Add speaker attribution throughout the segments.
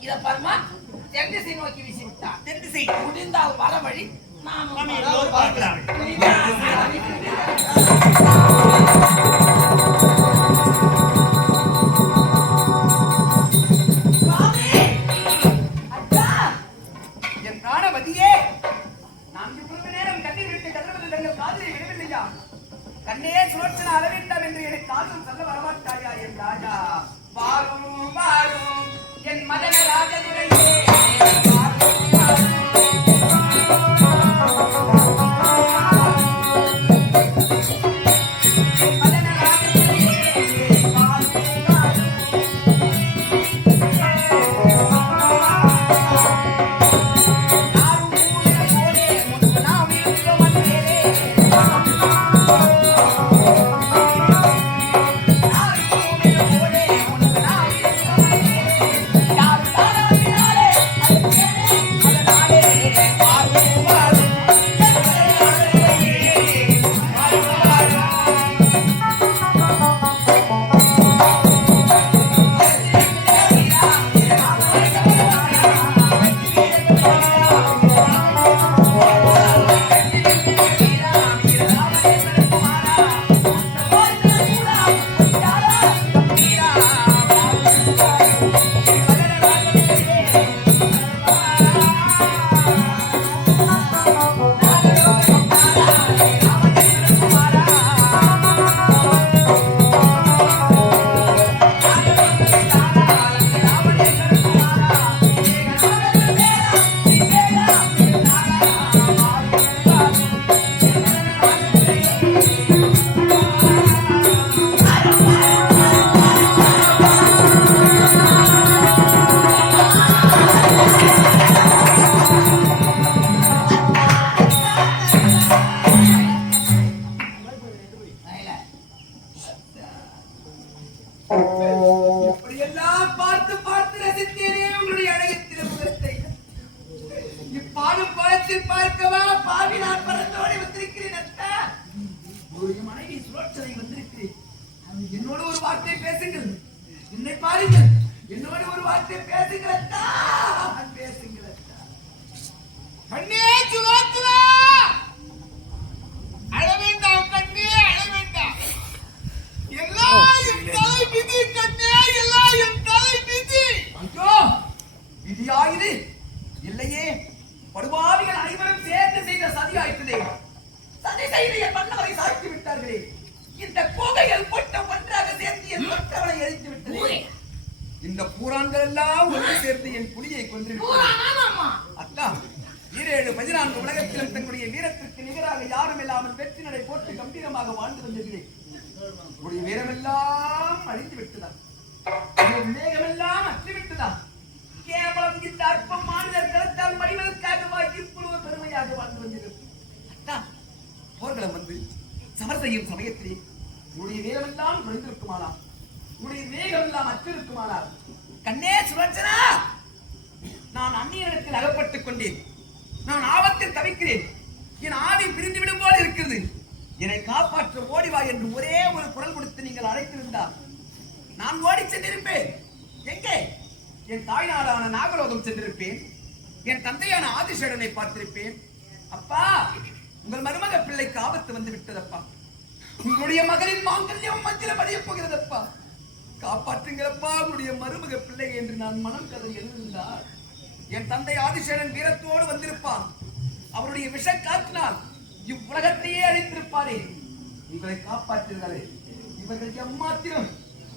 Speaker 1: இத பாருமா தென் திசை நோக்கி வீசி விட்டான்
Speaker 2: தென் திசை
Speaker 1: முடிந்தால் வர வழி நாம்
Speaker 2: எல்லோரும் பார்க்கலாம்.
Speaker 3: விட்டு கண்ணே சுழற்சன அளவேண்டாம் என்று எனக்கு காதல் சொல்ல வரமாட்டாயா என் ராஜா? வாரும் வாரும் என் மதன ராஜதுரையே. இப்பாடும் பார்க்கவா பாவி நான் பறந்தோடி வந்திருக்கிறேன் அத்தா. உங்களுடைய மனைவி சுழற்சனை வந்திருக்கிறேன். என்னோடு ஒரு வார்த்தை பேசுங்கள். என்னை பாருங்கள். என்னோட ஒரு வார்த்தை பேசுங்கள் அத்தா பேசுங்கள் அத்தா
Speaker 2: கண்ணே சுகாத்துவா அழ வேண்டாம் கண்ணே அழ வேண்டாம் எல்லாம் என் தலை விதி கண்ணே எல்லாம் என் தலை விதி
Speaker 3: ஐயோ விதியாயுது இல்லையே படுபாவிகள் அனைவரும் சேர்ந்து செய்த சதி ஆயிட்டதே சதி செய்து என் மன்னவரை சாய்த்து விட்டார்களே இந்த கோகைகள் கொட்டம் ஒன்றாக சேர்ந்து என் மற்றவனை எரித்து விட்டதே இந்த பூரான்கள் எல்லாம் ஒன்று சேர்ந்து என் புலியை விட்டது. அத்தா ஈரேழு பதினான்கு உலகத்திலும் தங்களுடைய வீரத்திற்கு நிகராக யாரும் இல்லாமல் வெற்றி நடை போட்டு கம்பீரமாக வாழ்ந்து வந்திருக்கிறேன். உடைய வீரமெல்லாம் அழித்து விட்டதா உடைய மேகமெல்லாம் அற்று விட்டதா கேவலம் இந்த அற்ப மாநிலர் கலத்தால் மடிவதற்காக இப்பொழுது பெருமையாக வாழ்ந்து வந்திருக்கிறேன் அத்தா போர்க்களம் வந்து சமர் செய்யும் சமயத்திலே உடைய வீரமெல்லாம் குறைந்திருக்குமானா உடைய வேகமெல்லாம் அற்றிருக்குமானா கண்ணே சுரட்சனா நான் அந்நியனிடத்தில் அகப்பட்டுக் கொண்டேன். நான் ஆபத்தில் தவிக்கிறேன். என் ஆவி பிரிந்து விடும் போல இருக்கிறது. என்னை காப்பாற்ற ஓடி வா என்று ஒரே ஒரு குரல் கொடுத்து நீங்கள் அழைத்திருந்தார். நான் ஓடி சென்றிருப்பேன். எங்கே? என் தாய்நாடான நாகலோகம் சென்றிருப்பேன். என் தந்தையான ஆதிசேடனை பார்த்திருப்பேன். அப்பா உங்கள் மருமக பிள்ளைக்கு ஆபத்து வந்து விட்டதப்பா உங்களுடைய மகளின் மாங்கல்யம் மஞ்சள் அடையப் போகிறதப்பா. காப்பாற்றுங்களப்பா உங்களுடைய மருமக பிள்ளை என்று நான் மனம் கதை எழுந்தார் என் தந்தை ஆதிசேனன் வீரத்தோடு வந்திருப்பான். அவருடைய விஷ காற்றினால் இவ்வுலகத்தையே அழித்திருப்பாரே உங்களை காப்பாற்றுகிறாரே இவர்கள் எம்மாத்திரம்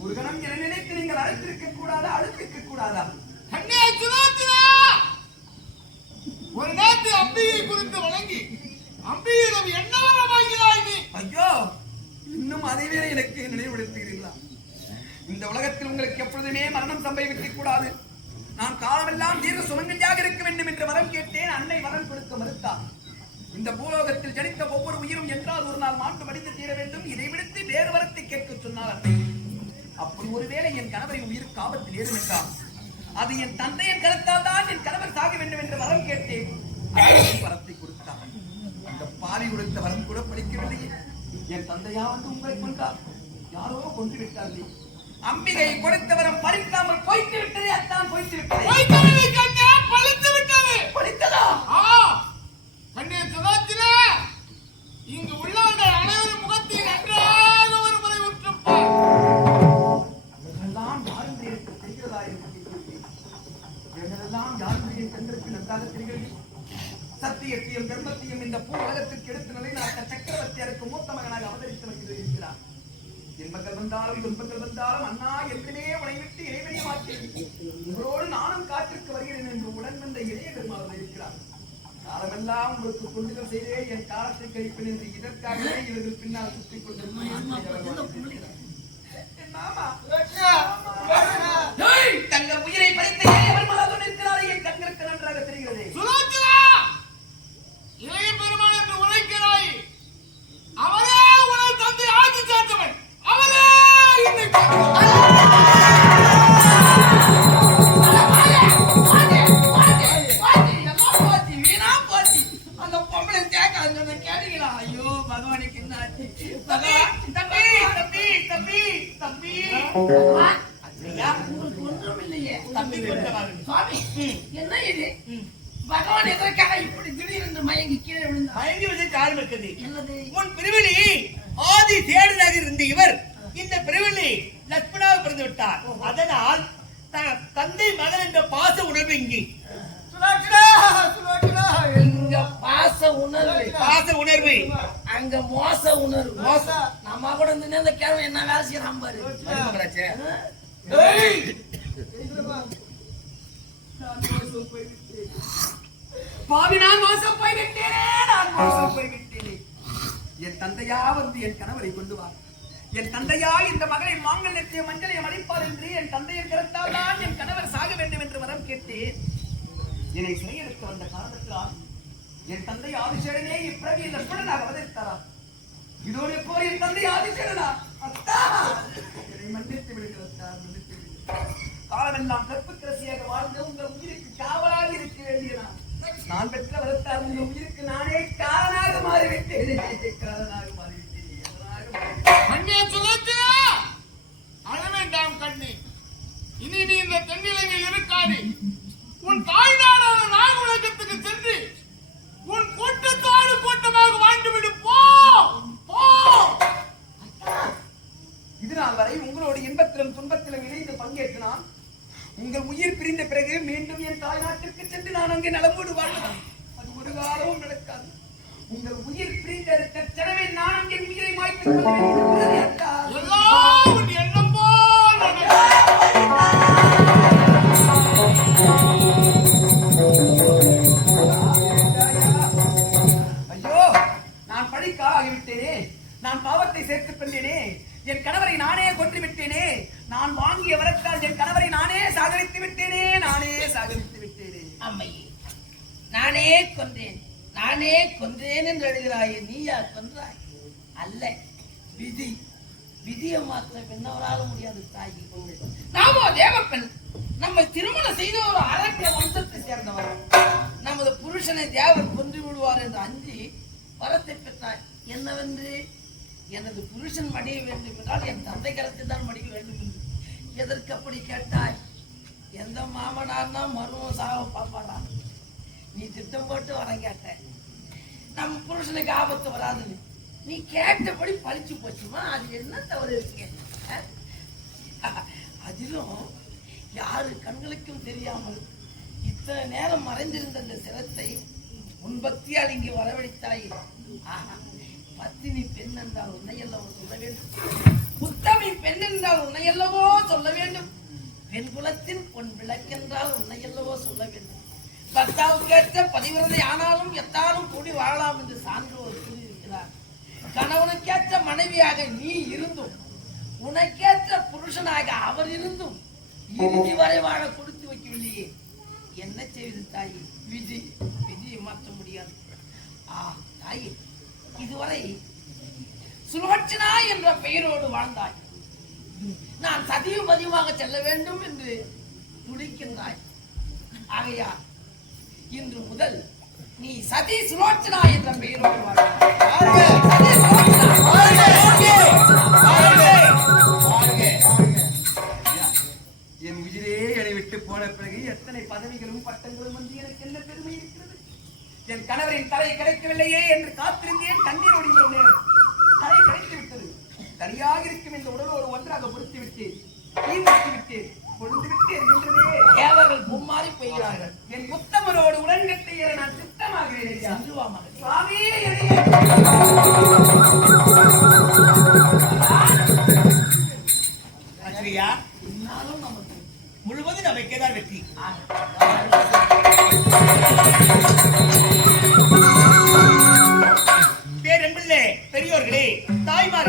Speaker 3: ஒரு கணம் என நினைத்து நீங்கள் அழைத்திருக்க கூடாதா அழுத்திருக்க கூடாதா?
Speaker 2: ஒரு நேரத்து அம்பியை குறித்து வழங்கி அம்பியிடம் என்ன வர வாங்கினாய் நீ?
Speaker 3: ஐயோ இன்னும் அதை வேற எனக்கு நினைவுபடுத்துகிறீர்கள்? உலகத்தில் உங்களுக்கு எப்பொழுதுமே மரணம் சம்பவிக்க கூடாது நான் காலமெல்லாம் தீர்க்க சுமங்கலியாக இருக்க வேண்டும் என்று வரம் கேட்டேன். அன்னை வரம் கொடுக்க மறுத்தார். இந்த பூலோகத்தில் ஜனித்த ஒவ்வொரு உயிரும் என்றால் ஒரு நாள் மாண்டு மடிந்து தீர வேண்டும். இதை விடுத்து வேறு வரத்தை கேட்க சொன்னார் அன்னை. அப்படி ஒருவேளை என் கணவரின் உயிருக்கு ஆபத்தில் ஏறுவிட்டார். அது என் தந்தையின் கருத்தால் தான் என் கணவர் சாக வேண்டும் என்று வரம் கேட்டேன். வரத்தை கொடுத்தார் அந்த பாரி உடைத்த வரம் கூட படிக்கவில்லையே. என் தந்தையா வந்து உங்களை கொண்டார் யாரோ கொண்டு விட்டார்கள். அம்பிகை கொடுத்தவரம் பழிக்காமல் போய்த்து விட்டது அத்தான் போய்த்து விட்டது பழித்து விட்டது பழித்ததா? பண்டைய சதாத்தில இங்கு உள்ளவர்கள் அனைவரும் முகத்தில் நன்றாக ஒரு முறை உற்றுப்பார் அவர்களெல்லாம் யாருடைய தெரிகிறதா சத்தியத்தையும் பிரம்மத்தையும் இந்த பூ உலகத்திற்கு எடுத்து நிலைநாட்ட சக்கரவர்த்தியருக்கு மூத்த மகனாக அவதரித்து வருகிறார் இருக்கிறார் இன்பங்கள் வந்தாலும் துன்பங்கள் வந்தாலும் அண்ணா என்றுமே உனை விட்டு இறைவனை மாற்றேன் உங்களோடு நானும் காற்றுக்கு வருகிறேன் என்று உடன் வந்த இளைய பெருமாள் இருக்கிறார் காலமெல்லாம் உங்களுக்கு கொண்டுகள் செய்தே என் காலத்தை கழிப்பேன் என்று இதற்காகவே இவர்கள் பின்னால் சுற்றி கொண்டிருக்கிறார்
Speaker 2: காரணம் இருக்குது? உன் பிரிவிலி ஆதி சேடனாக இருந்த இவர். இந்த பிரிவிலி லட்சுமணாக பிறந்து விட்டார் அதனால் தந்தை மகன் என்ற பாச உணர்வு இங்கு.
Speaker 1: இங்க பாச உணர்வு.
Speaker 2: பாச உணர்வு.
Speaker 1: அங்க மோச உணர்வு.
Speaker 2: மோசம்.
Speaker 1: நம்ம கூட இருந்து கிழமை என்ன வேலை செய்யறான் பாரு.
Speaker 3: பாவி நான் மோசம் போய்விட்டேனே நான் மோசம் போய்விட்டேனே என் தந்தையா வந்து என் கணவரை கொண்டு வா. என் தந்தையா இந்த மகளை மாங்கல்யத்தை மஞ்சளை அழைப்பார் என்று என் தந்தையின் கருத்தால் தான் என் கணவர் சாக வேண்டும் என்று வரம் கேட்டேன். என்னை சிறையெடுக்க வந்த காரணத்தால் என் தந்தை ஆதிசேடனே இந்த லட்சுமணனாக அவதரித்தாரா இதோடு போய் என் தந்தை ஆதிசேடனா? அத்தா! என்னை மன்னித்து விடுகிறதா மன்னித்து விடுகிறதா காலமெல்லாம் கற்புக்கரசியாக வாழ்ந்து உங்கள் உயிருக்கு காவலாக இருக்க வேண்டிய நான் பெற்ற வரத்தால் உங்கள் உயிருக்கு நானே காரணாக மாறிவிட்டேன். காரணாக மாறிவிட்டேன்.
Speaker 2: கண்ணே. இனி நீ இந்த தென்னிலங்கில் இருக்காதே. உன் தாய்நாடான நாகஉலகத்துக்கு சென்று உன் கூட்டத்தோடு கூட்டமாக வாழ்ந்துவிடு. போ! போ!
Speaker 3: இது நாள் வரை உங்களோட இன்பத்திலும் துன்பத்திலும் இணைந்து பங்கேற்று நான் உங்கள் உயிர் பிரிந்த பிறகு மீண்டும் என் தாய்நாட்டிற்கு சென்று நான் அங்கே நலமோடு வாழ்வதா அது ஒரு காலமும் நடக்காது. உங்கள் உயிர் பிரிந்த தற்சனவே நான் அங்கே உயிரை மாய்த்துக் கொள்ள நானே
Speaker 1: கொன்றேன் என்று எழுகிறாயே நீயா கொன்றாய். அல்ல. விதி. விதியை மாற்ற பெண்ணவரால முடியாது தாய்க்கு கொண்டு நாமோ தேவப்பெண். நம்ம திருமணம் செய்த ஒரு அரக்க வம்சத்தை சேர்ந்தவர். நமது புருஷனை தேவர் கொன்று விடுவார் என்று அஞ்சி வரத்தை பெற்றாய் என்னவென்று? எனது புருஷன் மடிய வேண்டும் என்றால் என் தந்தை கரத்தில் தான் மடிய வேண்டும் என்று. எதற்கு அப்படி கேட்டாய்? எந்த மாமனார்னா மருமம் சாக பாப்பாடா நீ திட்டம் போட்டு வர கேட்ட நம்ம புருஷனுக்கு ஆபத்து வராதுன்னு. நீ கேட்டபடி பழிச்சு போச்சுமா? அது என்ன தவறு இருக்கு அதிலும் யாரு கண்களுக்கும் தெரியாமல் இத்தனை நேரம் மறைந்திருந்த அந்த சிரத்தை உன் பக்தியால் இங்கே வரவழைத்தாயே. ஆஹா பத்தினி பெண் என்றால் உன்னையல்லவோ சொல்ல வேண்டும். புத்தமி பெண் என்றால் உன்னையல்லவோ சொல்ல வேண்டும். பெண் குலத்தின் பொன் விளக்கென்றால் உன்னையல்லவோ சொல்ல வேண்டும். பர்த்தாவுக்கேற்ற பதிவிரதை ஆனாலும் எத்தாலும் கூடி வாழலாம் என்று சான்றோர் கூறியிருக்கிறார். கணவனுக்கேற்ற மனைவியாக நீ இருந்தும் உனக்கேற்ற புருஷனாக அவர் இருந்தும் இறுதி வரை வாழ கொடுத்து வைக்கவில்லையே. என்ன செய்வது தாயி? விதி விதியை மாற்ற முடியாது. ஆ தாயி இதுவரை சுலபட்சனா என்ற பெயரோடு வாழ்ந்தாய். நான் சதியும் பதியுமாக செல்ல வேண்டும் என்று துடிக்கின்றாய். ஆகையா இன்று முதல் நீ சதி சுலோச்சனா என்ற பெயரோடு
Speaker 3: என் உயிரே என்னை விட்டு போன பிறகு எத்தனை பதவிகளும் பட்டங்களும் வந்து எனக்கு என்ன பெருமை இருக்கிறது? என் கணவரின் தலை கிடைக்கவில்லையே என்று காத்திருந்தேன் தண்ணீர் இவ்வளவு நேரம். தலை கிடைத்து விட்டது தனியாக இருக்கும் இந்த உடலோடு ஒன்றாக பொறுத்து விட்டேன் தீ விட்டேன் கொழுந்துவிட்டு எரிகின்றதே
Speaker 1: தேவர்கள் பெய்கிறார்கள்.
Speaker 3: என் முத்தமரோடு உடன்கட்டை ஏற நான் சித்தமாகிறேன் ஐயா.
Speaker 4: ஆச்சரியா
Speaker 1: இன்னாலும் நமக்கு
Speaker 4: முழுவதும் நமக்கே வெற்றி. பேரன்பிள்ளே பெரியோர்களே தாய்மார்